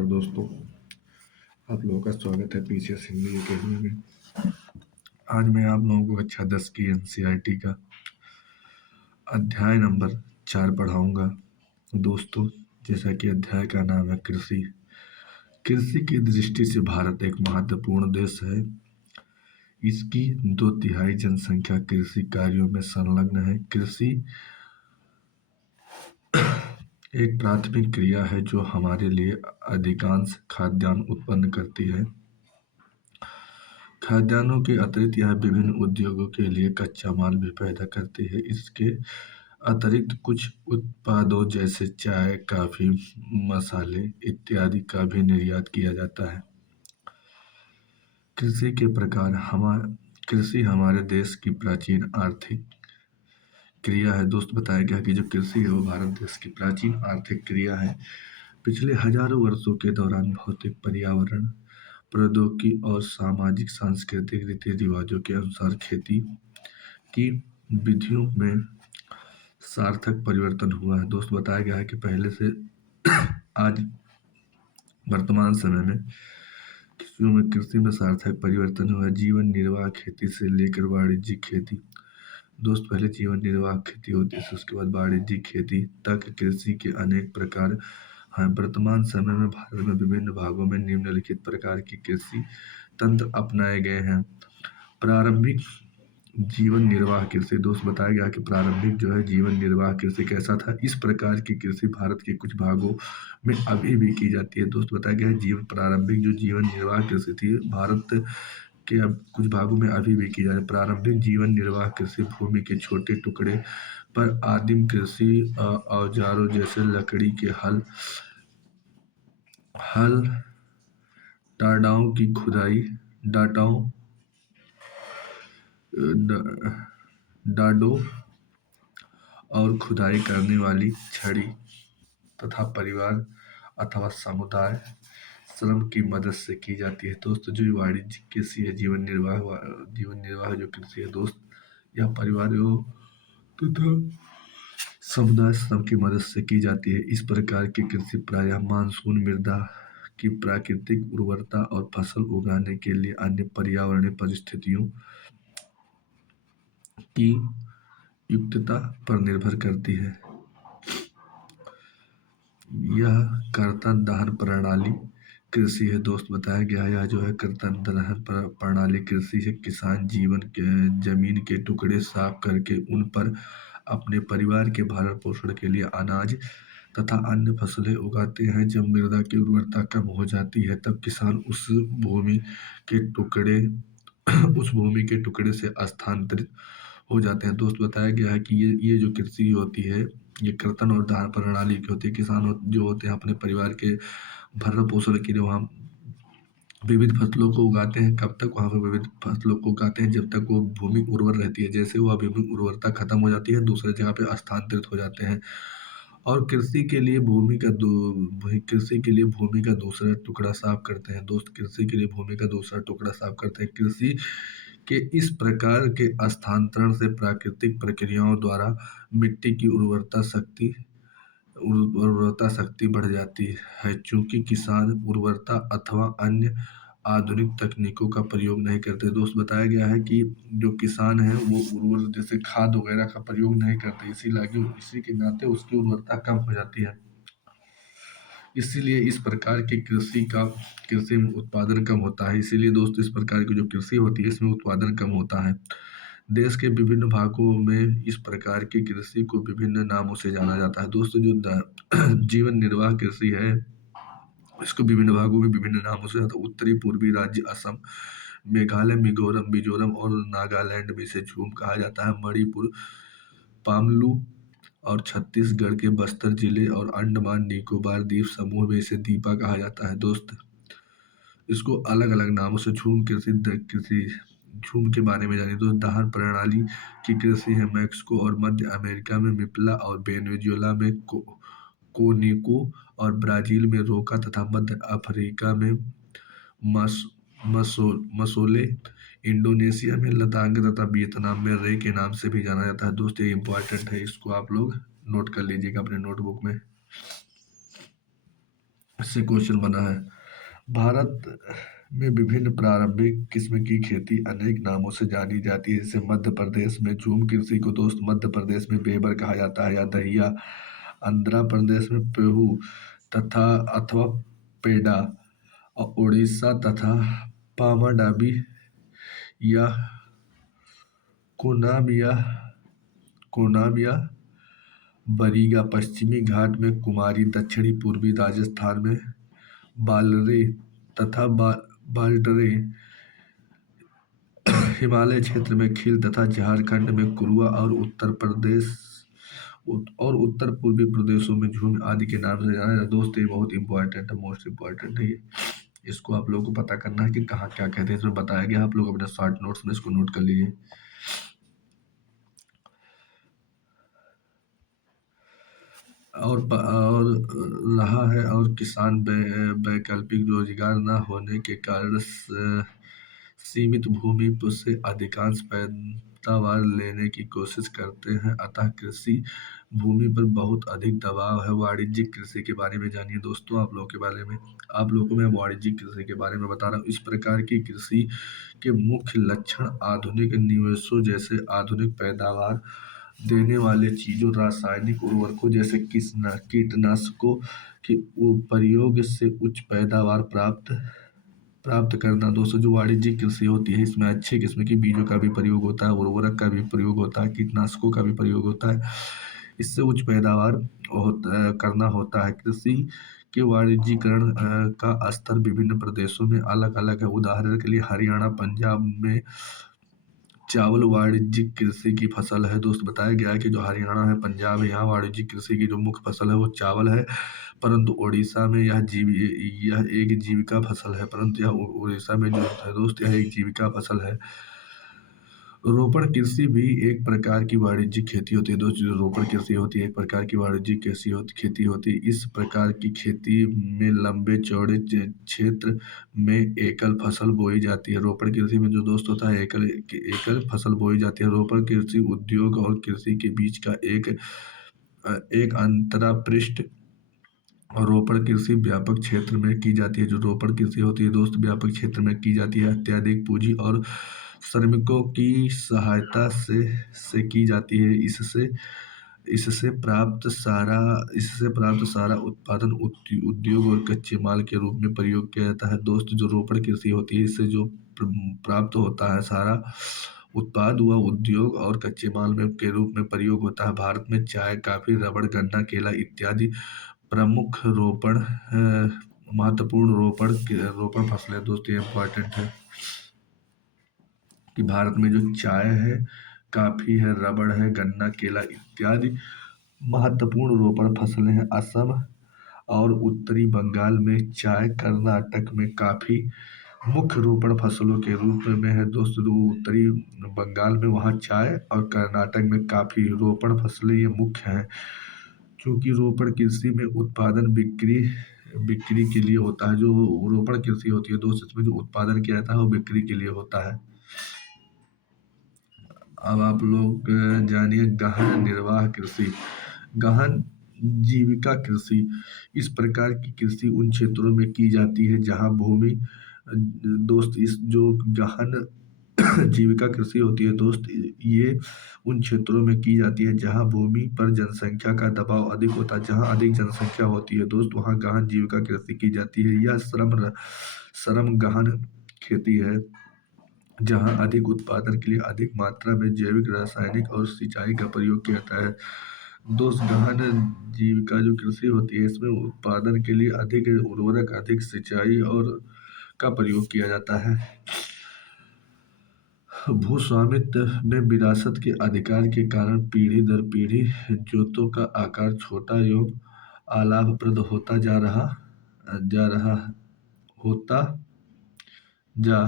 दोस्तों, आप लोगों का स्वागत है पीसीएस हिंदी अकेडमी में। आज मैं आप लोगों को कक्षा 10 की एनसीईआरटी का अध्याय नंबर 4 पढ़ाऊंगा। दोस्तों, जैसा कि अध्याय का नाम है कृषि। कृषि की दृष्टि से भारत एक महत्वपूर्ण देश है। इसकी 2/3 जनसंख्या कृषि कार्यों में संलग्न है। कृषि एक प्राथमिक क्रिया है जो हमारे लिए अधिकांश खाद्यान्न उत्पन्न करती है। खाद्यान्नों के अतिरिक्त यह विभिन्न उद्योगों के लिए कच्चा माल भी पैदा करती है। इसके अतिरिक्त कुछ उत्पादों जैसे चाय, कॉफी, मसाले इत्यादि का भी निर्यात किया जाता है। कृषि के प्रकार कृषि हमारे देश की प्राचीन आर्थिक क्रिया है। दोस्त, बताया गया कि जो कृषि है वो भारत देश की प्राचीन आर्थिक क्रिया है। पिछले हजारों वर्षों के दौरान भौतिक, पर्यावरण, प्रौद्योगिकी और सामाजिक सांस्कृतिक रीति रिवाजों के अनुसार खेती की विधियों में सार्थक परिवर्तन हुआ है। दोस्त, बताया गया है कि पहले से आज वर्तमान समय में कृषि में सार्थक परिवर्तन हुआ है। जीवन निर्वाह खेती से लेकर वाणिज्यिक खेती। दोस्त, पहले जीवन निर्वाह खेती होती है, उसके बाद वाणिज्यिक खेती तक कृषि के अनेक प्रकार हैं। वर्तमान समय में भारत में विभिन्न भागों में निम्नलिखित प्रकार की कृषि तंत्र अपनाए गए हैं। प्रारंभिक जीवन निर्वाह कृषि। दोस्त, बताया गया कि प्रारंभिक जो है जीवन निर्वाह कृषि कैसा था। इस प्रकार की कृषि भारत के कुछ भागों में अभी भी की जाती है। दोस्त, बताया गया है प्रारंभिक जो जीवन निर्वाह कृषि थी भारत के अब कुछ भागों में अभी भी की जा रही है। प्रारंभिक जीवन निर्वाह कृषि भूमि के छोटे टुकड़े पर आदिम कृषि औजारों जैसे लकड़ी के हल, टाटाओं की खुदाई, डाटाओं डाडो और खुदाई करने वाली छड़ी तथा परिवार अथवा समुदाय श्रम की मदद से की जाती है। दोस्त, जो वाणिज्यिक कृषि है, जीवन निर्वाह जो कृषि है दोस्त, यह परिवारों तथा समुदाय श्रम की मदद से की जाती है। इस प्रकार की कृषि प्रायः मानसून मृदा की प्राकृतिक उर्वरता और फसल उगाने के लिए अन्य पर्यावरणीय परिस्थितियों की युक्तता पर निर्भर करती है। यह कर्तन दहन प्रणाली कृषि है। दोस्त, बताया गया है यह जो है कर्तन दहन प्रणाली कृषि है। किसान जमीन के टुकड़े साफ करके उन पर अपने परिवार के भरण पोषण के लिए अनाज तथा अन्य फसलें उगाते हैं। जब मृदा की उर्वरता कम हो जाती है तब किसान उस भूमि के टुकड़े से स्थानांतरित हो जाते हैं। दोस्त, बताया गया है कि ये जो कृषि होती है ये कर्तन और दान प्रणाली की होती है। जो होते हैं अपने परिवार के भरण पोषण के लिए वहाँ विविध फसलों को उगाते हैं। कब तक वहाँ पर विविध फसलों को उगाते हैं? जब तक वो भूमि उर्वर रहती है। जैसे वह भूमि उर्वरता खत्म हो जाती है दूसरे जगह पे स्थानांतरित हो जाते हैं। और कृषि के लिए भूमि का दूसरा टुकड़ा साफ करते हैं। दोस्त, कृषि के लिए भूमि का दूसरा टुकड़ा साफ करते हैं। कृषि के इस प्रकार के स्थानांतरण से प्राकृतिक प्रक्रियाओं द्वारा मिट्टी की उर्वरता शक्ति बढ़ जाती है। चूंकि किसान उर्वरता अथवा अन्य आधुनिक तकनीकों का प्रयोग नहीं करते। दोस्त, बताया गया है कि जो किसान है वो उर्वर जैसे खाद वगैरह का प्रयोग नहीं करते, इसी के नाते उसकी उर्वरता कम हो जाती है। इसीलिए इस प्रकार की कृषि में उत्पादन कम होता है। इसीलिए दोस्त, इस प्रकार की जो कृषि होती है इसमें उत्पादन कम होता है। देश के विभिन्न भागों में इस प्रकार की कृषि को विभिन्न नामों से जाना जाता है। दोस्तों, जो जीवन निर्वाह कृषि है इसको विभिन्न भागों में विभिन्न नामों से जाता है। उत्तरी पूर्वी राज्य असम, मेघालय, मिजोरम और नागालैंड में इसे झूम कहा जाता है। मणिपुर, पामलू और छत्तीसगढ़ के बस्तर जिले और अंडमान निकोबार द्वीप समूह में इसे दीपा कहा जाता है। दोस्त, इसको अलग अलग नामों से झूम के बारे में जानिए। दोस्त, दहन प्रणाली की कृषि है। मैक्सिको और मध्य अमेरिका में मिपला और वेनेजुएला में कोनिको और ब्राजील में रोका तथा मध्य अफ्रीका में मसोले, इंडोनेशिया में लतांग तथा वियतनाम में रे के नाम से भी जाना जाता है। दोस्त, ये इंपॉर्टेंट है, इसको आप लोग नोट कर लीजिएगा अपने नोटबुक में। इससे क्वेश्चन बना है। भारत में विभिन्न प्रारंभिक किस्म की खेती अनेक नामों से जानी जाती है। जैसे मध्य प्रदेश में झूम कृषि को दोस्त मध्य प्रदेश में बेबर कहा जाता है या दहिया, आंध्र प्रदेश में पेहू तथा अथवा पेडा, और उड़ीसा तथा पामाडाबी या कोनाम या बरीगा, पश्चिमी घाट में कुमारी, दक्षिणी पूर्वी राजस्थान में बालरे तथा बाल्टरे, हिमालय क्षेत्र में खील तथा झारखंड में कुरुआ, और उत्तर पूर्वी प्रदेशों में झूम आदि के नाम से जाना जाता है। दोस्त ये बहुत इंपॉर्टेंट है, मोस्ट इंपॉर्टेंट है ये। इसको आप लोगों को पता करना है कि कहाँ क्या कहते हैं, इसमें बताया गया। आप लोग अपने शॉर्ट नोट्स में इसको नोट कर लीजिए। और रहा है, और किसान वैकल्पिक रोजगार न होने के कारण सीमित भूमि पर से अधिकांश पैदावार लेने की कोशिश करते हैं, अतः कृषि भूमि पर बहुत अधिक दबाव है। वाणिज्यिक कृषि के बारे में जानिए दोस्तों। आप लोगों को मैं वाणिज्यिक कृषि के बारे में बता रहा हूँ। इस प्रकार की कृषि के मुख्य लक्षण आधुनिक निवेशों जैसे आधुनिक पैदावार देने वाले चीजों, रासायनिक उर्वरकों जैसे कीटनाशकों के प्रयोग से उच्च पैदावार प्राप्त करना। दोस्तों जो वाणिज्यिक कृषि होती है, इसमें अच्छे किस्म की बीजों का भी प्रयोग होता है, उर्वरक का भी प्रयोग होता है, कीटनाशकों का भी प्रयोग होता है। इससे उच्च पैदावार करना होता है। कृषि के वाणिज्यीकरण का स्तर विभिन्न प्रदेशों में अलग अलग है। उदाहरण के लिए हरियाणा, पंजाब में चावल वाणिज्यिक कृषि की फसल है। दोस्त बताया गया है कि जो हरियाणा है, पंजाब है, यहाँ वाणिज्यिक कृषि की जो मुख्य फसल है वो चावल है। परंतु उड़ीसा में यह एक जीविका फसल है। परंतु यह उड़ीसा में जो है दोस्त, यह एक जीविका फसल है। रोपण कृषि भी एक प्रकार की वाणिज्यिक खेती होती है। दोस्तों जो रोपण कृषि होती है, एक प्रकार की वाणिज्यिक खेती होती है। इस प्रकार की खेती में लंबे चौड़े क्षेत्र में एकल फसल बोई जाती है। रोपण कृषि में जो दोस्त होता है, एकल फसल बोई जाती है। रोपण कृषि उद्योग और कृषि के बीच का एक अंतरापृष्ठ रोपण कृषि व्यापक क्षेत्र में की जाती है। जो रोपण कृषि होती है दोस्त, व्यापक क्षेत्र में की जाती है। अत्यधिक पूंजी और श्रमिकों की सहायता से की जाती है। इससे प्राप्त सारा उत्पादन उद्योग और कच्चे माल के रूप में प्रयोग किया जाता है। दोस्त जो रोपण कृषि होती है, इससे जो प्राप्त होता है सारा उत्पाद, हुआ उद्योग और कच्चे माल में के रूप में प्रयोग होता है। भारत में चाय, कॉफी, रबड़, गन्ना, केला इत्यादि प्रमुख महत्वपूर्ण रोपण फसलें। दोस्तों ये इम्पोर्टेंट है कि भारत में जो चाय है, कॉफी है, रबड़ है, गन्ना, केला इत्यादि महत्वपूर्ण रोपण फसलें हैं। असम और उत्तरी बंगाल में चाय, कर्नाटक में कॉफी मुख्य रोपण फसलों के रूप में है। दोस्तों उत्तरी बंगाल में वहाँ चाय और कर्नाटक में कॉफी रोपण फसलें ये मुख्य हैं। क्योंकि रोपण कृषि में उत्पादन बिक्री के लिए होता है। जो रोपण कृषि होती है दोस्त, इसमें जो उत्पादन किया जाता है वो बिक्री के लिए होता है। अब आप लोग जानिए गहन निर्वाह कृषि। गहन जीविका कृषि इस प्रकार की कृषि उन क्षेत्रों में की जाती है जहां भूमि दोस्त इस जो गहन जीविका कृषि होती है दोस्त, ये उन क्षेत्रों में की जाती है जहां भूमि पर जनसंख्या का दबाव अधिक होता है। जहां अधिक जनसंख्या होती है दोस्त, वहां गहन जीविका कृषि की जाती है। यह श्रम गहन खेती है जहां अधिक उत्पादन के लिए अधिक मात्रा में जैविक, रासायनिक और सिंचाई का प्रयोग किया जाता है। दोस्त गहन जीविका जो कृषि होती है, इसमें उत्पादन के लिए अधिक उर्वरक, अधिक सिंचाई और का प्रयोग किया जाता है। भूस्वामित्व में विरासत के अधिकार के कारण पीढ़ी दर पीढ़ी जोतों का आकार छोटा एवं अलाभप्रद जा रहा होता जा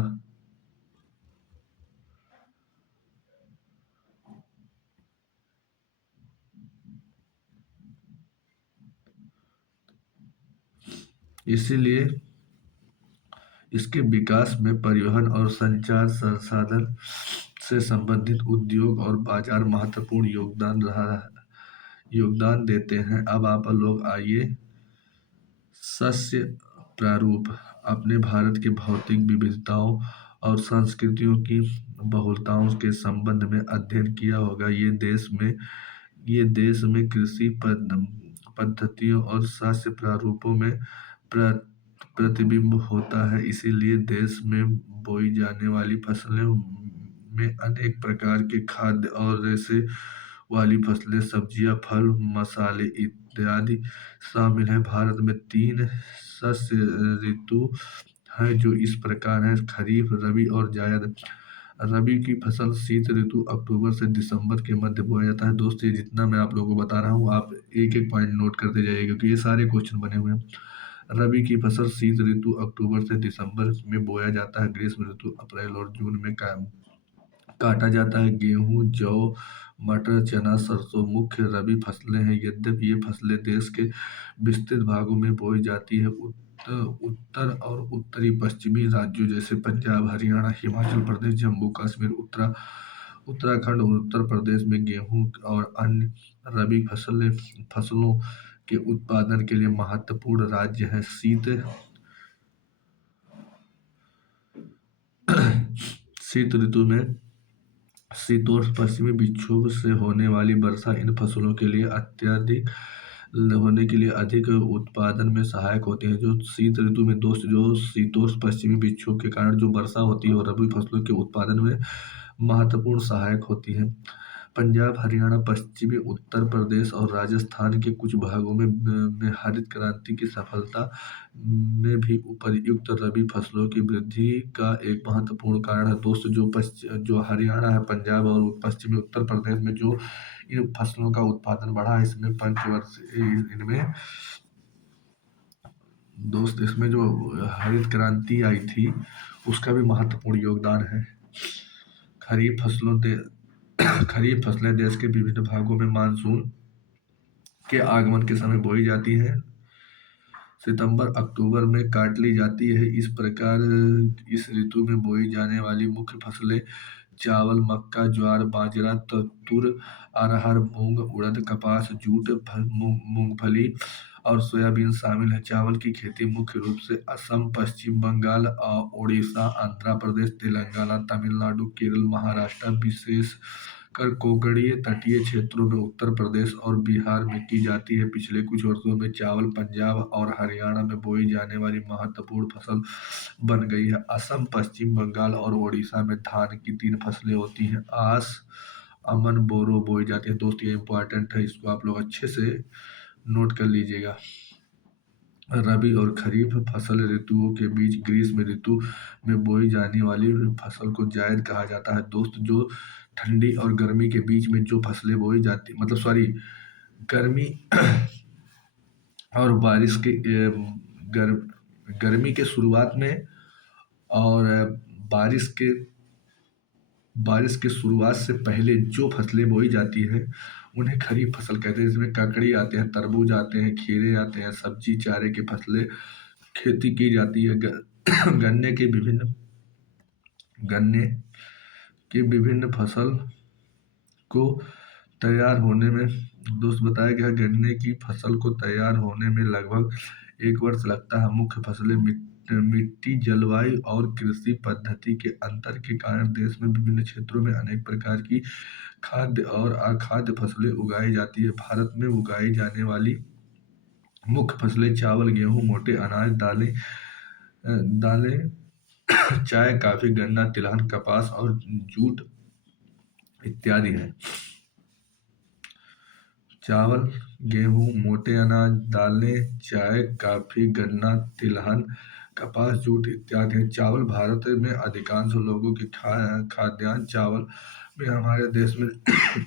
इसीलिए इसके विकास में परिवहन और संचार संसाधन से संबंधित उद्योग और बाजार महत्वपूर्ण योगदान देते हैं। अब आप लोग आइए सस्य प्रारूप अपने भारत के भौतिक विविधताओं और संस्कृतियों की बहुलताओं के संबंध में अध्ययन किया होगा। ये देश में कृषि पद्धतियों और सस्य प्रारूपों में प्रतिबिंब होता है। इसीलिए देश में बोई जाने वाली फसलों में अनेक प्रकार के खाद्य और रेशे वाली फसलें, सब्जियां, फल, मसाले इत्यादि शामिल हैं। भारत में 3 शस्य ऋतु हैं जो इस प्रकार है: खरीफ, रबी और जायद। रबी की फसल शीत ऋतु अक्टूबर से दिसंबर के मध्य बोया जाता है। दोस्त ये जितना मैं आप लोगों को बता रहा हूँ, आप एक एक पॉइंट नोट करते जाइए क्योंकि ये सारे क्वेश्चन बने हुए हैं। रबी की फसल शीत ऋतु अक्टूबर से दिसंबर में बोया जाता है। ग्रीष्म ऋतु अप्रैल और जून में काटा जाता है। गेहूं, जौ, मटर, चना, सरसों मुख्य रबी फसलें हैं। यद्यपि ये फसलें देश के विस्तृत भागों में बोई जाती है, उत्तर और उत्तरी पश्चिमी राज्यों जैसे पंजाब, हरियाणा, हिमाचल प्रदेश, जम्मू कश्मीर, उत्तराखंड और उत्तर प्रदेश में गेहूं और अन्य रबी फसलों के उत्पादन के लिए महत्वपूर्ण राज्य हैं। शीत ऋतु में शीतोष्ण पश्चिमी विक्षोभ से होने वाली वर्षा इन फसलों के लिए अधिक उत्पादन में सहायक होती है। जो शीत ऋतु में दोस्त जो शीतोष्ण पश्चिमी विक्षोभ के कारण जो वर्षा होती है वो रबी फसलों के उत्पादन में महत्वपूर्ण सहायक होती है। पंजाब, हरियाणा, पश्चिमी उत्तर प्रदेश और राजस्थान के कुछ भागों में हरित क्रांति की सफलता में भी उपर्युक्त रबी फसलों की वृद्धि का एक महत्वपूर्ण कारण है। दोस्त जो हरियाणा है, पंजाब और पश्चिमी उत्तर प्रदेश में जो इन फसलों का उत्पादन बढ़ा है, इसमें जो हरित क्रांति आई थी उसका भी महत्वपूर्ण योगदान है। खरीफ फसलें देश के विभिन्न भागों में मानसून के आगमन के समय बोई जाती हैं। सितंबर अक्टूबर में काट ली जाती है। इस प्रकार इस ऋतु में बोई जाने वाली मुख्य फसलें चावल, मक्का, ज्वार, बाजरा, तूर, अरहर, मूंग, उड़द, कपास, जूट, मूंगफली और सोयाबीन शामिल है। चावल की खेती मुख्य रूप से असम, पश्चिम बंगाल, उड़ीसा, आंध्र प्रदेश, तेलंगाना, तमिलनाडु, केरल, महाराष्ट्र, विशेषकर कोंकणीय तटीय क्षेत्रों में, उत्तर प्रदेश और बिहार में की जाती है। पिछले कुछ वर्षों में चावल पंजाब और हरियाणा में बोई जाने वाली महत्वपूर्ण फसल बन गई है। असम, पश्चिम बंगाल और उड़ीसा में धान की 3 फसलें होती हैं: आस, अमन, बोरो बोई जाती है। दोस्त ये इंपॉर्टेंट है, इसको आप लोग अच्छे से नोट कर लीजिएगा। रबी और खरीफ फसल ऋतुओं के बीच ग्रीष्म ऋतु में बोई जाने वाली फसल को जायद कहा जाता है। दोस्त जो ठंडी और गर्मी के बीच में जो फसलें बोई जाती गर्मी और बारिश के गर्मी के शुरुआत में और बारिश के शुरुआत से पहले जो फसलें बोई जाती है उन्हें खरीफ फसल कहते हैं। इसमें ककड़ी आते हैं, तरबूज आते हैं, खीरे आते हैं, सब्जी चारे की फसलें खेती की जाती है। गन्ने के विभिन्न फसल को तैयार होने में दोस्त बताया गया, गन्ने की फसल को तैयार होने में लगभग 1 वर्ष लगता है। मुख्य फसलें मिट्टी, जलवायु और कृषि पद्धति के अंतर के कारण देश में विभिन्न क्षेत्रों में अनेक प्रकार की खाद्य और अखाद्य फसलें उगाई जाती है। भारत में उगाई जाने वाली मुख्य फसलें चावल, गेहूं, मोटे अनाज, दालें, चाय, कॉफी, गन्ना, तिलहन, कपास और जूट इत्यादि है। चावल, गेहूं, मोटे अनाज, दालें, चाय, कॉफी, गन्ना, तिलहन, कपास, जूट इत्यादि है। चावल भारत में अधिकांश लोगों की खाद्यान्न चावल में हमारे देश में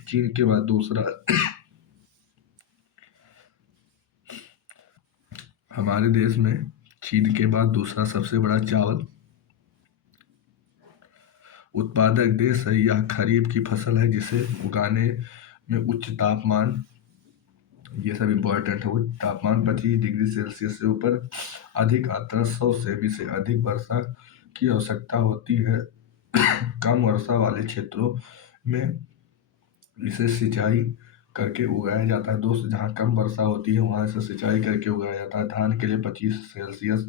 चीन के बाद दूसरा सबसे बड़ा चावल उत्पादक देश है। यह खरीफ की फसल है जिसे उगाने में उच्च तापमान, ये सब इम्पोर्टेंट है, वो तापमान 25 डिग्री सेल्सियस से ऊपर, अधिक आर्द्रता 100 सेमी से अधिक वर्षा की आवश्यकता होती है। कम वर्षा वाले क्षेत्रों में इसे सिंचाई करके उगाया जाता है दोस्त। जहाँ कम वर्षा होती है वहाँ इसे सिंचाई करके उगाया जाता है। धान के लिए 25 सेल्सियस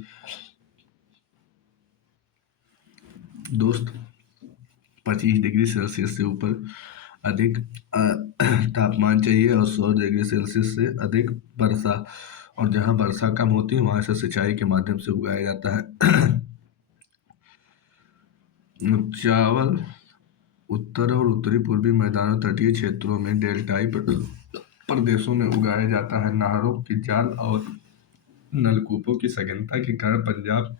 दोस्त 25 डिग्री सेल्सियस से ऊपर अधिक तापमान चाहिए और 100 डिग्री सेल्सियस से अधिक वर्षा। और जहाँ वर्षा कम होती है वहाँ इसे सिंचाई के माध्यम से उगाया जाता है। चावल उत्तर और उत्तरी पूर्वी मैदानों तटीय क्षेत्रों में डेल्टाई प्रदेशों में उगाया जाता है। नहरों की जाल और नलकूपों की सघनता के कारण पंजाब,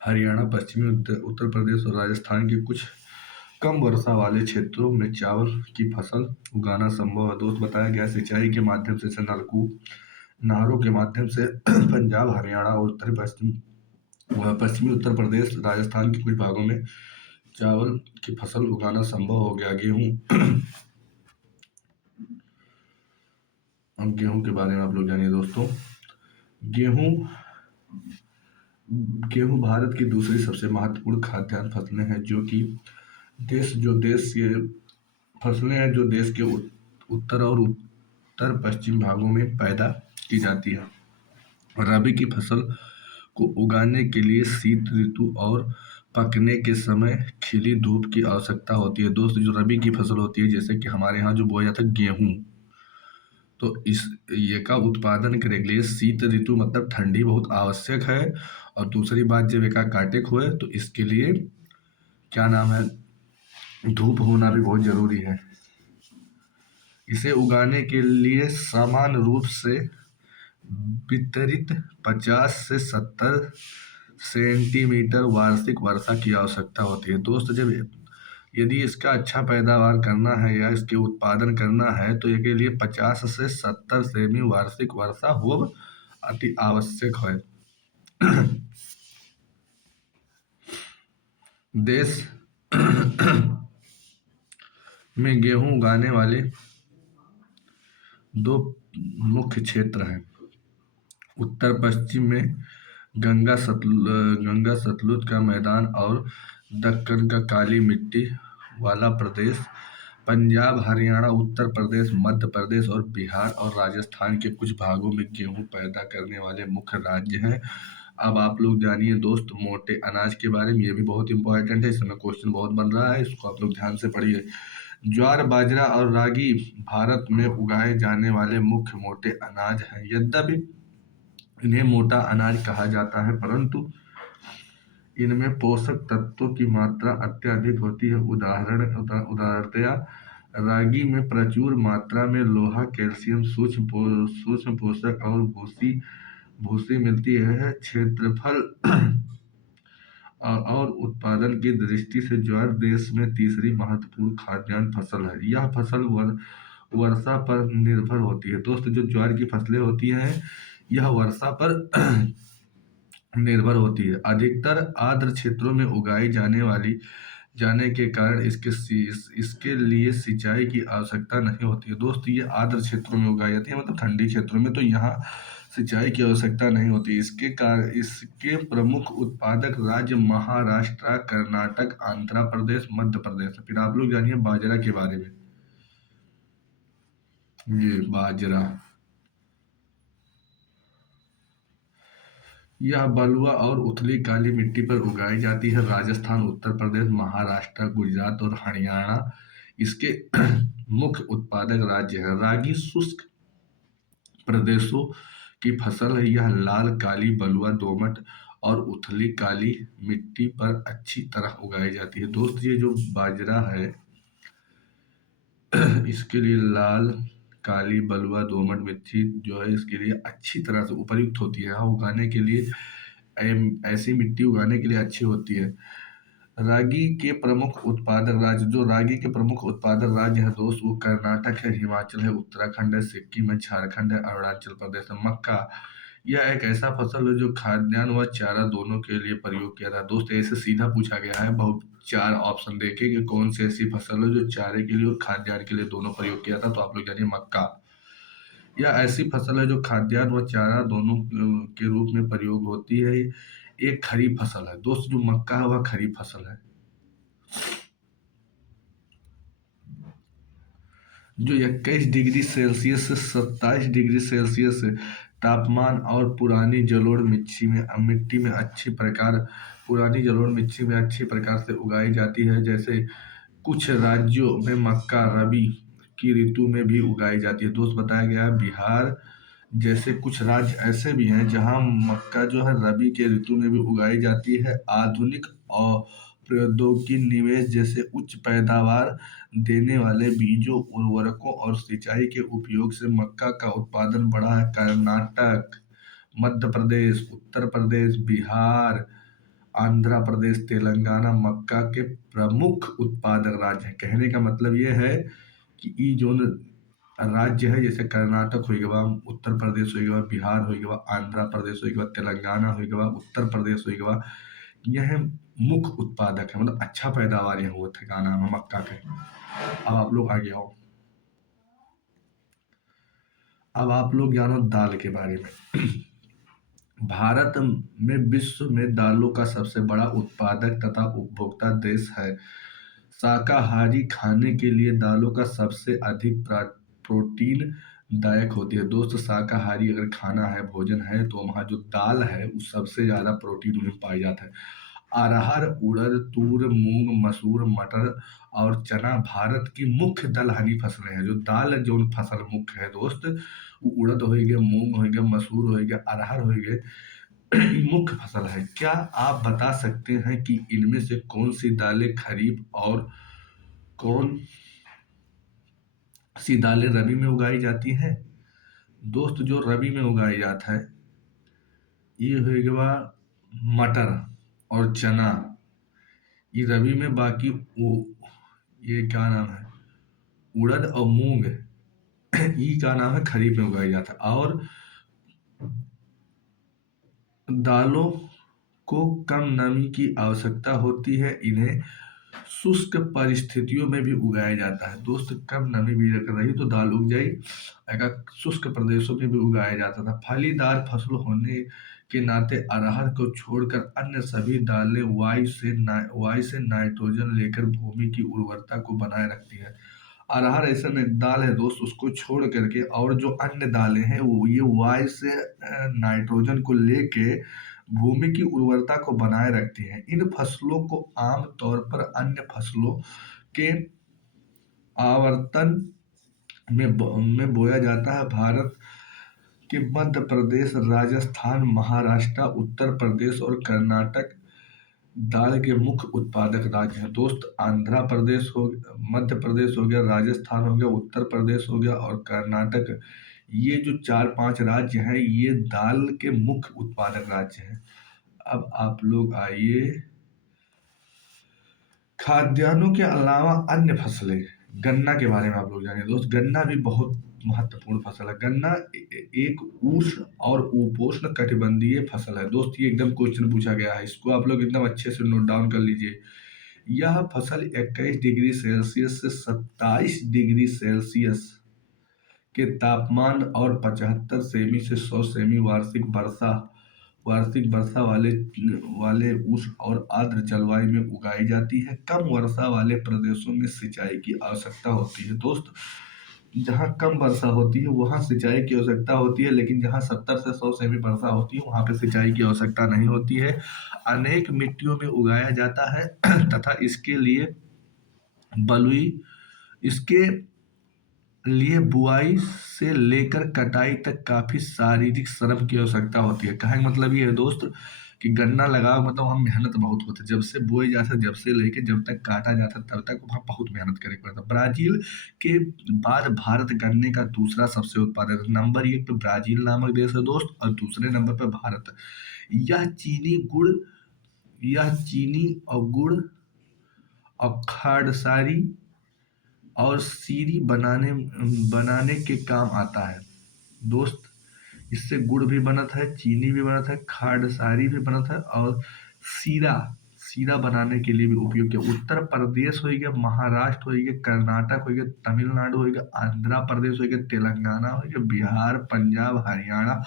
हरियाणा, पश्चिमी उत्तर प्रदेश और राजस्थान के कुछ कम वर्षा वाले क्षेत्रों में चावल की फसल उगाना संभव है दोस्त। बताया गया सिंचाई के माध्यम से नलकूप, नहरों के माध्यम से पंजाब, हरियाणा और पश्चिमी उत्तर प्रदेश, राजस्थान के कुछ भागों में चावल की फसल उगाना संभव हो गया। गेहूं अब गेहूं के बारे में आप लोग जानिए दोस्तों। गेहूं गेहूं भारत की दूसरी सबसे महत्वपूर्ण खाद्यान्न फसलें हैं जो देश के फसलें हैं जो देश के उत्तर और उत्तर पश्चिम भागों में पैदा की जाती है। रबी की फसल को उगाने के लिए शीत ऋतु और पकने के समय खिली धूप की आवश्यकता होती है दोस्त। जो रबी की फसल होती है जैसे कि हमारे यहाँ जो बोया जाता है गेहूं, तो ये का उत्पादन करने के लिए शीत ऋतु मतलब ठंडी बहुत आवश्यक है। और दूसरी बात जब एका काटे हुए तो इसके लिए क्या नाम है, धूप होना भी बहुत जरूरी है। इसे उगाने के लिए समान रूप से वितरित 50 से 70 सेंटीमीटर वार्षिक वर्षा की आवश्यकता होती है दोस्त। जब यदि इसका अच्छा पैदावार करना है या इसके उत्पादन करना है तो इसके लिए 50 से 70 सेमी वार्षिक वर्षा हो अति आवश्यक है। देश में गेहूं उगाने वाले दो मुख्य क्षेत्र हैं। उत्तर पश्चिम में गंगा सतलुज का मैदान और दक्कन का काली मिट्टी वाला प्रदेश। पंजाब, हरियाणा, उत्तर प्रदेश, मध्य प्रदेश और बिहार और राजस्थान के कुछ भागों में गेहूं पैदा करने वाले मुख्य राज्य हैं। अब आप लोग जानिए दोस्त मोटे अनाज के बारे में। ये भी बहुत इंपॉर्टेंट है, इस समय क्वेश्चन बहुत बन रहा है, इसको आप लोग ध्यान से पढ़िए। ज्वार, बाजरा और रागी भारत में उगाए जाने वाले मुख्य मोटे अनाज हैं। यद्यपि इन्हें मोटा अनाज कहा जाता है परंतु इनमें पोषक तत्वों की मात्रा अत्यधिक होती है। उदाहरणतया रागी में प्रचुर मात्रा में लोहा, कैल्शियम, सूक्ष्म पोषक और भूसी मिलती है। क्षेत्रफल और उत्पादन की दृष्टि से ज्वार देश में तीसरी महत्वपूर्ण खाद्यान्न फसल है। यह फसल वर्षा पर निर्भर होती है दोस्त। जो ज्वार की फसलें होती हैं यह वर्षा पर निर्भर होती है। अधिकतर आर्द्र क्षेत्रों में उगाई जाने के कारण इसके लिए सिंचाई की आवश्यकता नहीं होती है दोस्त। ये आर्द्र क्षेत्रों में उगाई जाती है मतलब ठंडी क्षेत्रों में, तो यहाँ सिंचाई की आवश्यकता नहीं होती। इसके प्रमुख उत्पादक राज्य महाराष्ट्र, कर्नाटक, आंध्र प्रदेश, मध्य प्रदेश। फिर आप लोग जानिए बाजरा के बारे में। ये बाजरा यह बलुआ और उथली काली मिट्टी पर उगाई जाती है। राजस्थान, उत्तर प्रदेश, महाराष्ट्र, गुजरात और हरियाणा इसके मुख्य उत्पादक राज्य है। रागी शुष्क प्रदेशों की फसल है। यह लाल, काली, बलुआ, दोमट और उथली काली मिट्टी पर अच्छी तरह उगाई जाती है दोस्त। ये जो बाजरा है इसके लिए लाल, काली, बलुआ, दोमट मिट्टी जो है इसके लिए अच्छी तरह से उपयुक्त होती है। यहाँ उगाने के लिए ऐसी मिट्टी उगाने के लिए अच्छी होती है। रागी के प्रमुख उत्पादक राज्य, जो रागी के प्रमुख उत्पादक राज्य है दोस्त वो कर्नाटक है, हिमाचल है, उत्तराखंड है, सिक्किम है, झारखंड है, अरुणाचल प्रदेश है। मक्का यह एक ऐसा फसल है जो खाद्यान्न व चारा दोनों के लिए प्रयोग किया था दोस्त। ऐसे सीधा पूछा गया है, बहुत 4 ऑप्शन देखे कि कौन सी ऐसी फसल है जो चारे के लिए और खाद्यान्न के लिए दोनों प्रयोग किया था, तो आप लोग जानिए मक्का। यह ऐसी फसल है जो खाद्यान्न व चारा दोनों के रूप में प्रयोग होती है। एक खरीफ फसल है दोस्त। जो मक्का है वह खरीफ फसल है। जो 21 डिग्री सेल्सियस से 27 डिग्री सेल्सियस तापमान और पुरानी जलोढ़ मिट्टी में अच्छी प्रकार से उगाई जाती है। जैसे कुछ राज्यों में मक्का रबी की ऋतु में भी उगाई जाती है। दोस्त बताया गया है बिहार जैसे कुछ राज्य ऐसे भी हैं जहां मक्का जो है रबी के ऋतु में भी उगाई जाती है। आधुनिक और प्रौद्योगिकी निवेश जैसे उच्च पैदावार देने वाले बीजों, उर्वरकों और सिंचाई के उपयोग से मक्का का उत्पादन बढ़ा है। कर्नाटक, मध्य प्रदेश, उत्तर प्रदेश, बिहार, आंध्र प्रदेश, तेलंगाना मक्का के प्रमुख उत्पादक राज्य हैं। कहने का मतलब ये है कि ई जोन राज्य है, जैसे कर्नाटक हो गया, उत्तर प्रदेश हो गया, बिहार हो गया, आंध्र प्रदेश हो गया, तेलंगाना हो गया, उत्तर प्रदेश हो गया, यह मुख्य उत्पादक है, मतलब अच्छा पैदावार यहाँ हुआ था, गाना में मक्का के। अब आप लोग आगे आओ। अब आप लोग जानो दाल के बारे में। भारत में विश्व में दालों का सबसे बड़ा उत्पादक तथा उपभोक्ता देश है। शाकाहारी खाने के लिए दालों का सबसे अधिक प्रोटीन दायक होती है। दोस्त शाकाहारी अगर खाना है, भोजन है, तो वहाँ जो दाल है उस सबसे ज़्यादा प्रोटीन उसमें पाया जाता है। अरहर, उड़द, तूर, मूंग, मसूर, मटर और चना भारत की मुख्य दलहनी फसलें हैं। जो दाल जो फसल मुख्य है दोस्त, वो उड़द हो गया, मूंग हो गया, मसूर हो गया, अरहर हो गया, ये मुख्य फसल है। क्या आप बता सकते हैं कि इनमें से कौन सी दालें खरीफ और कौन सी दालें रबी में उगाई जाती हैं? दोस्त जो रबी में उगाई जाता है ये हो गया मटर और चना, ये रबी में। बाकी वो ये क्या नाम है, उड़द और मूंग, ये क्या नाम है, खरीफ में उगाई जाता है। और दालों को कम नमी की आवश्यकता होती है, इन्हें शुष्क परिस्थितियों में भी उगाया जाता है। दोस्त कम नमी भी अगर रही तो दाल उग जाएगी, अगर शुष्क प्रदेशों में भी उगाया जाता था। फलीदार फसल होने के नाते अरहर को छोड़कर अन्य सभी दालें वायु से नाइट्रोजन लेकर भूमि की उर्वरता को बनाए रखती है। अरहर ऐसा दाल है दोस्त, उसको छोड़ करके और जो अन्य दालें हैं वो ये वायु से नाइट्रोजन को लेके भूमि की उर्वरता को बनाए रखती हैं। इन फसलों को आम तौर पर अन्य फसलों के आवर्तन में बोया जाता है। भारत के मध्य प्रदेश, राजस्थान, महाराष्ट्र, उत्तर प्रदेश और कर्नाटक दाल के मुख्य उत्पादक राज्य हैं। दोस्त मध्य प्रदेश हो गया, राजस्थान हो गया, उत्तर प्रदेश हो गया और कर्नाटक, ये जो 4-5 राज्य हैं ये दाल के मुख्य उत्पादक राज्य हैं। अब आप लोग आइए, खाद्यान्नों के अलावा अन्य फसलें, गन्ना के बारे में आप लोग जानिए। दोस्त गन्ना भी बहुत महत्वपूर्ण फसल है। गन्ना एक उष्ण और उपोष्ण कटिबंधीय फसल है। दोस्त ये एकदम क्वेश्चन पूछा गया है, इसको आप लोग एकदम अच्छे से नोट डाउन कर लीजिए। यह फसल 21 डिग्री सेल्सियस से 27 डिग्री सेल्सियस के तापमान और 75 सेमी से 100 सेमी वार्षिक वर्षा वाले उष्ण और आर्द्र जलवायु में उगाई जाती है। कम वर्षा वाले प्रदेशों में सिंचाई की आवश्यकता होती है। दोस्त जहाँ कम वर्षा होती है वहाँ सिंचाई की आवश्यकता होती है, लेकिन जहाँ 70 से 100 सेमी वर्षा होती है वहाँ पे सिंचाई की आवश्यकता नहीं होती है। अनेक मिट्टियों में उगाया जाता है तथा इसके लिए बुआई से लेकर कटाई तक काफी शारीरिक श्रम की आवश्यकता होती है। कहने का मतलब ये है दोस्त कि गन्ना लगाओ मतलब वहाँ मेहनत बहुत होती है। जब से बोए जाता है, जब से लेके जब तक काटा जाता है, तब तक वहाँ बहुत मेहनत करे पड़ता है। ब्राजील के बाद भारत गन्ने का दूसरा सबसे उत्पादक, नंबर 1 पे ब्राजील नामक देश है दोस्त, और दूसरे नंबर पर भारत। यह चीनी और गुड़ और खांडसारी और सीरी बनाने के काम आता है। दोस्त इससे गुड़ भी बनता है, चीनी भी बनता है, खांडसारी भी बनता है और सीरा बनाने के लिए भी उपयोग किया। उत्तर प्रदेश हो गया, महाराष्ट्र हो गया, कर्नाटक हो गया, तमिलनाडु हो गया, आंध्र प्रदेश हो गया, तेलंगाना हो गया, बिहार, पंजाब, हरियाणा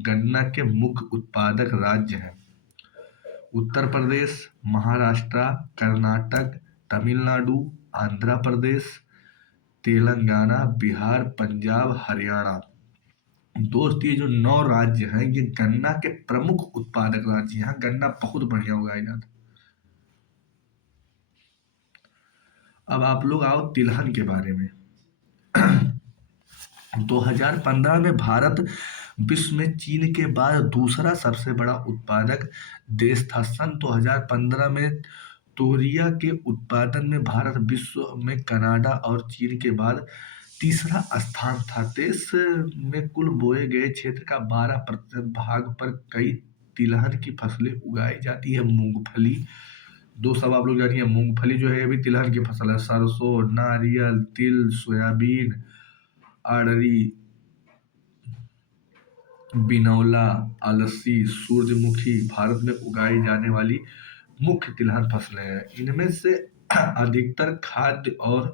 गन्ना के मुख्य उत्पादक राज्य हैं। उत्तर प्रदेश, महाराष्ट्र, कर्नाटक, तमिलनाडु, आंध्र प्रदेश तेलंगाना, बिहार, पंजाब, हरियाणा। दोस्त ये जो 9 राज्य हैं ये गन्ना के प्रमुख उत्पादक राज्य हैं। यहाँ गन्ना बहुत बढ़िया उगाया जाता है। अब आप लोग आओ तिलहन के बारे में। 2015 में भारत विश्व में चीन के बाद दूसरा सबसे बड़ा उत्पादक देश था। सन 2015 में तोरिया के उत्पादन में भारत विश्व में कनाडा और चीन के बाद तीसरा स्थान था। देश में कुल बोए गए क्षेत्र का 12% भाग पर कई तिलहन की फसलें उगाई जाती है। मूंगफली, दो सब आप लोग जानिए, मूंगफली जो है अभी तिलहन की फसल है। सरसों, नारियल, तिल, सोयाबीन, अरहर, बिनौला, अलसी, सूरजमुखी भारत में उगाई जाने वाली मुख्य तिलहन फसलें हैं। इनमें से अधिकतर खाद्य और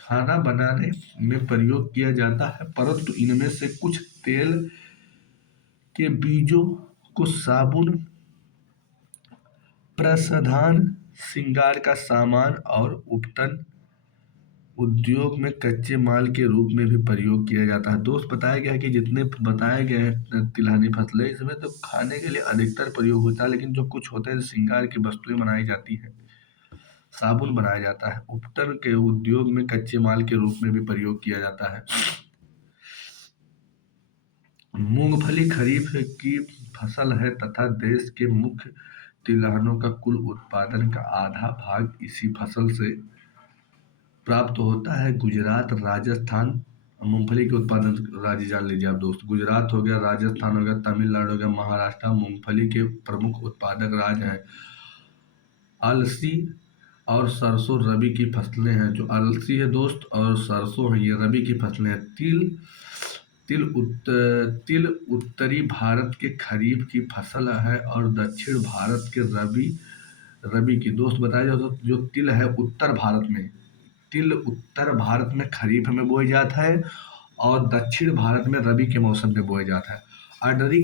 खाना बनाने में प्रयोग किया जाता है, परंतु इनमें से कुछ तेल के बीजों को साबुन, प्रसाधन, श्रृंगार का सामान और उपटन उद्योग में कच्चे माल के रूप में भी प्रयोग किया जाता है। दोस्त बताया गया है कि जितने बताए गए हैं तिलहनी फसलें, इसमें तो खाने के लिए अधिकतर प्रयोग होता है, लेकिन जो कुछ होते हैं श्रृंगार की वस्तुएं बनाई जाती है, साबुन बनाया जाता है, उपटन के उद्योग में कच्चे माल के रूप में भी प्रयोग किया जाता है। मूंगफली खरीफ की फसल है तथा देश के मुख्य तिलहनों का कुल उत्पादन का आधा भाग इसी फसल से प्राप्त होता है। गुजरात, राजस्थान, मूंगफली के उत्पादन राज्य जान लीजिए आप दोस्त। गुजरात हो गया, राजस्थान हो गया, तमिलनाडु हो गया, महाराष्ट्र मूंगफली के प्रमुख उत्पादक राज्य हैं। अलसी और सरसों रबी की फसलें हैं। जो अलसी है दोस्त और सरसों है, ये रबी की फसलें हैं। तिल उत्तरी भारत के खरीफ की फसल है और दक्षिण भारत के रबी की। दोस्त बताया जाए तो जो तिल है उत्तर भारत में, तिल उत्तर भारत में खरीफ में बोया जाता है और दक्षिण भारत में रबी के मौसम में बोया जाता है। अरहरी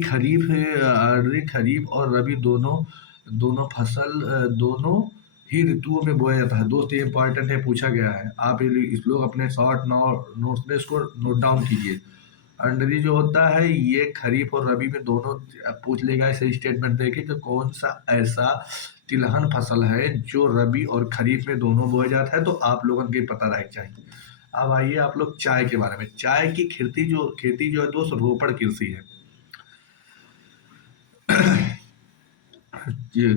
खरीफ और रबी दोनों फसल दोनों ही ऋतुओं में बोया जाता है। दोस्त ये इंपॉर्टेंट है, पूछा गया है, आप इस लोग अपने शॉर्ट नोट्स में इसको नोट डाउन कीजिए। अरहरी जो होता है ये खरीफ और रबी में दोनों पूछ लेगा। ऐसे स्टेटमेंट देके कि कौन सा ऐसा तिलहन फसल है जो रबी और खरीफ में दोनों बोया जाता है, तो आप लोगों को पता रहना चाहिए। अब आइए आप लोग चाय के बारे में। चाय की खेती जो है दोस्त रोपड़ कृषि है। ये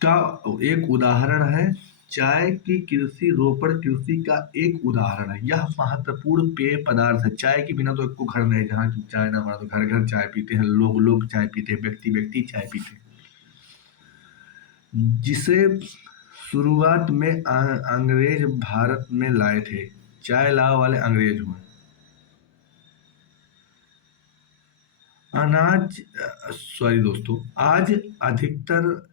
का एक उदाहरण है। चाय की कृषि रोपड़ कृषि का एक उदाहरण है। यह महत्वपूर्ण पेय पदार्थ है। चाय के बिना तो एक को घर नहीं, जहाँ की चाय ना बना तो घर घर चाय पीते हैं लोग चाय पीते हैं, व्यक्ति व्यक्ति चाय पीते हैं। जिसे शुरुआत में अंग्रेज भारत में लाए थे। चाय लाने वाले अंग्रेज हुए। आज अधिकतर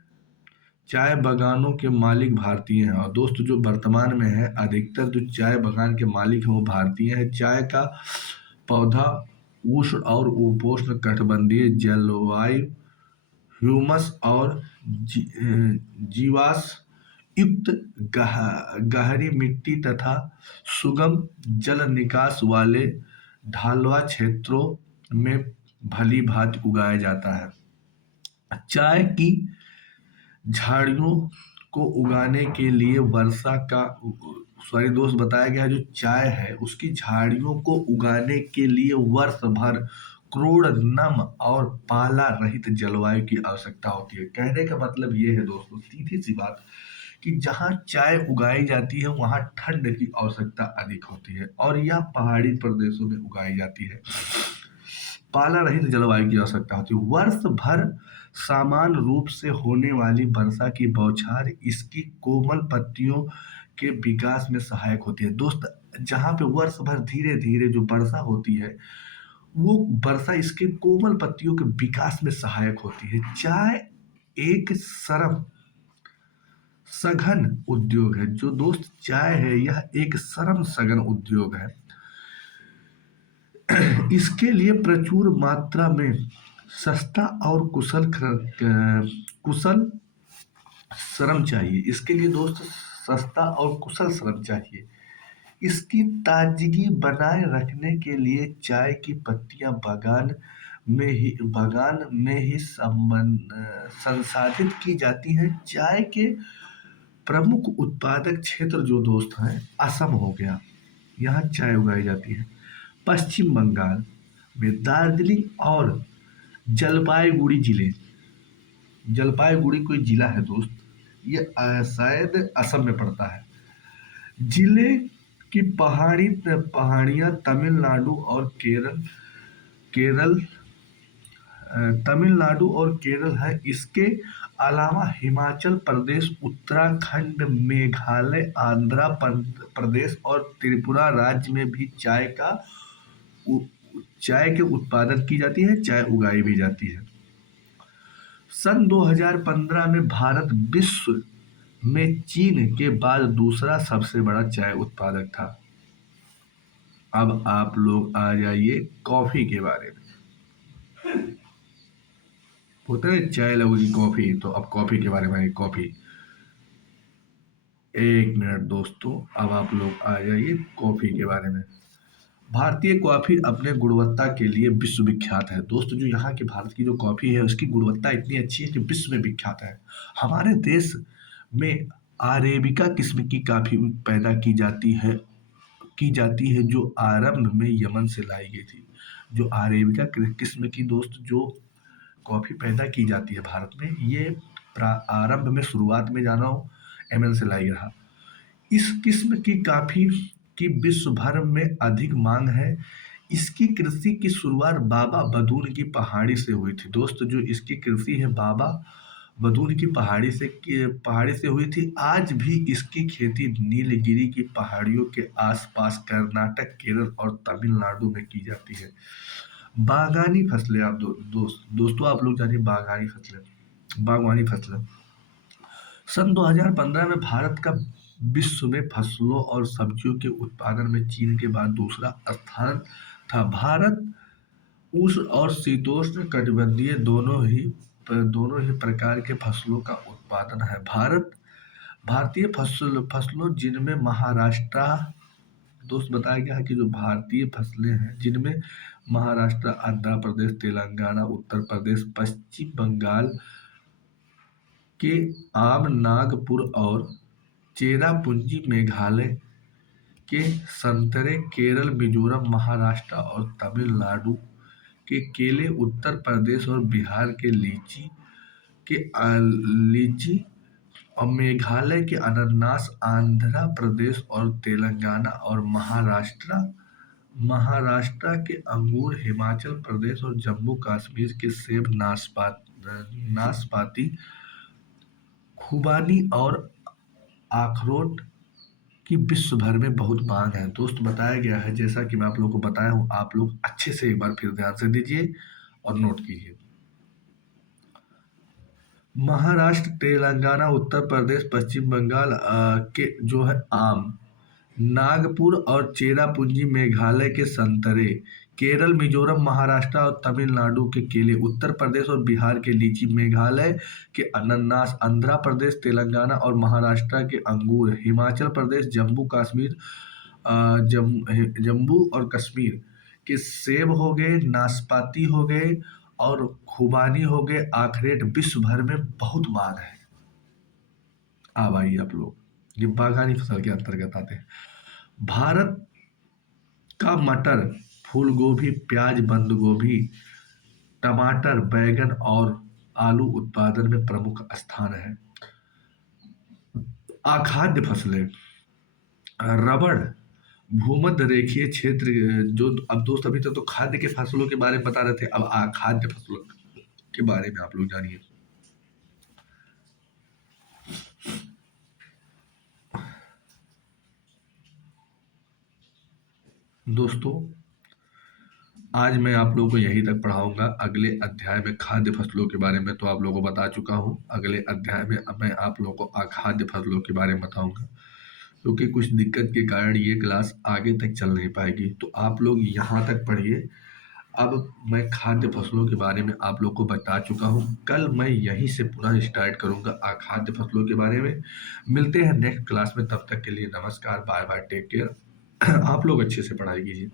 चाय बागानों के मालिक भारतीय हैं। और दोस्त जो वर्तमान में है, अधिकतर जो चाय बागान के मालिक हैं वो भारतीय हैं। चाय का पौधा उष्ण और उपोष्ण कटिबंधीय जलवायु, ह्यूमस और जीवाश्म युक्त गहरी मिट्टी तथा सुगम जल निकास वाले ढलुआ क्षेत्रों में भली भांति उगाया जाता है। चाय की झाड़ियों को उगाने के लिए दोस्त बताया गया है, जो चाय है उसकी झाड़ियों को उगाने के लिए वर्ष भर क्रोड़ नम और पाला रहित जलवायु की आवश्यकता होती है। कहने का मतलब ये है दोस्तों, सीधी सी बात, कि जहाँ चाय उगाई जाती है वहाँ ठंड की आवश्यकता अधिक होती है और यह पहाड़ी प्रदेशों में उगाई जाती है। पाला रहित जलवायु की आवश्यकता होती है। वर्ष भर समान रूप से होने वाली वर्षा की बौछार इसकी कोमल पत्तियों के विकास में सहायक होती है। दोस्त जहाँ पे वर्ष भर धीरे धीरे जो वर्षा होती है, वो वर्षा इसके कोमल पत्तियों के विकास में सहायक होती है। चाय एक सघन उद्योग है। जो दोस्त चाय है यह एक सघन उद्योग है। इसके लिए प्रचुर मात्रा में सस्ता और कुशल श्रम चाहिए। इसके लिए दोस्त सस्ता और कुशल श्रम चाहिए। इसकी ताजगी बनाए रखने के लिए चाय की पत्तियां बागान में ही संसाधित की जाती हैं। चाय के प्रमुख उत्पादक क्षेत्र जो दोस्त हैं, असम हो गया, यहाँ चाय उगाई जाती है। पश्चिम बंगाल में दार्जिलिंग और जलपाईगुड़ी जिले, जलपाईगुड़ी कोई जिला है दोस्त, ये शायद असम में पड़ता है। जिले की पहाड़ियाँ तमिलनाडु और केरल तमिलनाडु और केरल है। इसके अलावा हिमाचल प्रदेश, उत्तराखंड, मेघालय, आंध्र प्रदेश और त्रिपुरा राज्य में भी चाय के उत्पादन की जाती है, चाय उगाई भी जाती है। सन 2015 में भारत विश्व में चीन के बाद दूसरा सबसे बड़ा चाय उत्पादक था। अब आप लोग आ जाइए कॉफी के बारे में। होता है चाय लगेगी कॉफी, तो अब कॉफी के बारे में आइए। कॉफी, एक मिनट दोस्तों, अब आप लोग आ जाइए कॉफी के बारे में। भारतीय कॉफी अपने गुणवत्ता के लिए विश्व विख्यात है दोस्त। जो यहाँ की भारत की जो कॉफी है, उसकी गुणवत्ता इतनी अच्छी है कि विश्व में विख्यात है। हमारे देश में अरेबिका किस्म की कॉफी पैदा की जाती है जो आरंभ में यमन से लाई गई थी। जो अरेबिका किस्म की दोस्त जो कॉफी पैदा की जाती है भारत में, ये आरंभ में, शुरुआत में जाना हो, यमन से लाई रहा। इस किस्म की कॉफी की विश्व भर में अधिक मांग है। इसकी कृषि की शुरुआत बाबा बदून की पहाड़ी से हुई थी दोस्त। जो इसकी कृषि है, बाबा बदून की पहाड़ी से हुई थी। आज भी इसकी खेती नीलगिरी की पहाड़ियों के आसपास कर्नाटक, केरल और तमिलनाडु में की जाती है। बागानी फसलें, आप दोस्तों आप लोग जानिए बागवानी फसलें। सन 2015 में भारत का विश्व में फसलों और सब्जियों के उत्पादन में चीन के बाद दूसरा स्थान था। भारत उष्ण और शीतोष्ण कटिबंधीय दोनों ही प्रकार के फसलों का उत्पादन है। भारतीय फसलों जिनमें महाराष्ट्र, दोस्त बताया गया है कि जो भारतीय फसलें हैं जिनमें महाराष्ट्र, आंध्र प्रदेश, तेलंगाना, उत्तर प्रदेश, पश्चिम बंगाल के आम, नागपुर और चेरापूंजी, मेघालय के संतरे, केरल, मिजोरम, महाराष्ट्र और तमिलनाडु के केले, उत्तर प्रदेश और बिहार के लीची और मेघालय के अनानास, आंध्र प्रदेश और तेलंगाना और महाराष्ट्र के अंगूर, हिमाचल प्रदेश और जम्मू कश्मीर के सेब, नाशपाती, खुबानी और अखरोट की विश्व भर में बहुत मांग है दोस्त। बताया गया है, जैसा कि मैं आप लोगों को बताया हूँ, आप लोग अच्छे से एक बार फिर ध्यान से दीजिए और नोट कीजिए। महाराष्ट्र, तेलंगाना, उत्तर प्रदेश, पश्चिम बंगाल के जो है आम, नागपुर और चेरापूंजी मेघालय के संतरे, केरल, मिजोरम, महाराष्ट्र और तमिलनाडु के केले, उत्तर प्रदेश और बिहार के लीची, मेघालय के अनानास, आंध्र प्रदेश, तेलंगाना और महाराष्ट्र के अंगूर, हिमाचल प्रदेश, जम्मू और कश्मीर के सेब हो गए, नाशपाती हो गए और खुबानी हो गए, अखरोट विश्व भर में बहुत मांग है। अब आइए आप लोग, ये बागानी फसल के अंतर्गत आते हैं। भारत का मटर, फूल गोभी, प्याज, बंद गोभी, टमाटर, बैंगन और आलू उत्पादन में प्रमुख स्थान है। अखाद्य फसलें, रबड़, भूमध्य रेखीय क्षेत्र, जो अब दोस्त अभी तक तो खाद्य के फसलों के बारे में बता रहे थे, अब अखाद्य फसलों के बारे में आप लोग जानिए। दोस्तों आज मैं आप लोगों को यहीं तक पढ़ाऊंगा। अगले अध्याय में खाद्य फसलों के बारे में तो आप लोगों को बता चुका हूँ। अगले अध्याय में मैं आप लोगों को अखाद्य फसलों के बारे में बताऊंगा, क्योंकि कुछ दिक्कत के कारण ये क्लास आगे तक चल नहीं पाएगी। तो आप लोग यहाँ तक पढ़िए। अब मैं खाद्य फसलों के बारे में आप लोग को बता चुका हूँ। कल मैं यहीं से पुनः स्टार्ट करूँगा अखाद्य फसलों के बारे में। मिलते हैं नेक्स्ट क्लास में, तब तक के लिए नमस्कार, बाय बाय, टेक केयर। आप लोग अच्छे से पढ़ाई कीजिए।